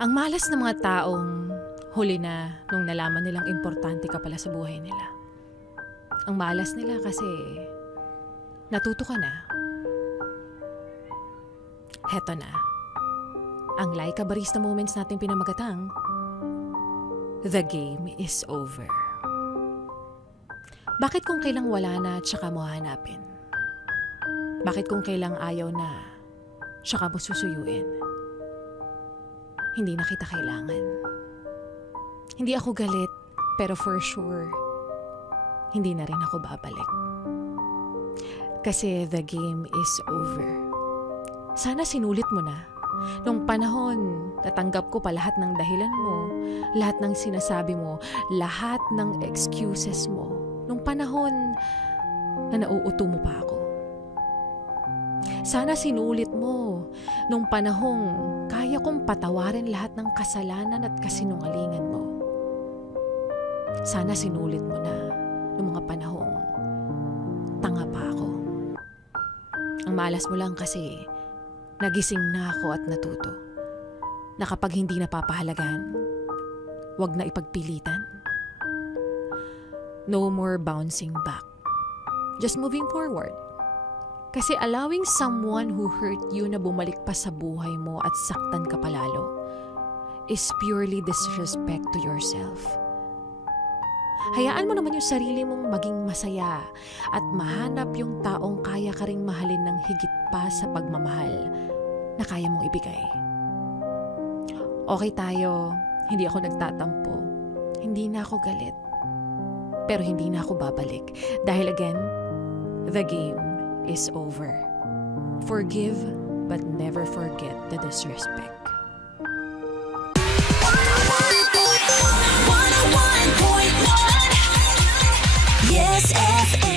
Ang malas ng mga taong huli na nung nalaman nilang importante ka pala sa buhay nila. Ang malas nila kasi natuto ka na. Heto na. Ang Laika Barista Moments natin pinamagatang, the game is over. Bakit kung kailang wala na at saka mo hanapin? Bakit kung kailang ayaw na saka mo susuyuin? Hindi na kita kailangan. Hindi ako galit, pero for sure, hindi na rin ako babalik. Kasi the game is over. Sana sinulit mo na. Nung panahon, natanggap ko pa lahat ng dahilan mo, lahat ng sinasabi mo, lahat ng excuses mo. Nung panahon na nauuto mo pa ako. Sana sinulit mo nung panahong kaya kong patawarin lahat ng kasalanan at kasinungalingan mo. Sana sinulit mo na nung mga panahong tanga pa ako. Ang malas mo lang kasi nagising na ako at natuto na kapag hindi napapahalagan, wag na ipagpilitan. No more bouncing back. Just moving forward. Kasi allowing someone who hurt you na bumalik pa sa buhay mo at saktan ka palalo is purely disrespect to yourself. Hayaan mo naman yung sarili mong maging masaya at mahanap yung taong kaya ka ring mahalin ng higit pa sa pagmamahal na kaya mong ibigay. Okay tayo, hindi ako nagtatampo, hindi na ako galit, pero hindi na ako babalik. Dahil again, the game is over. Forgive, but never forget the disrespect. 101.1 Yes FM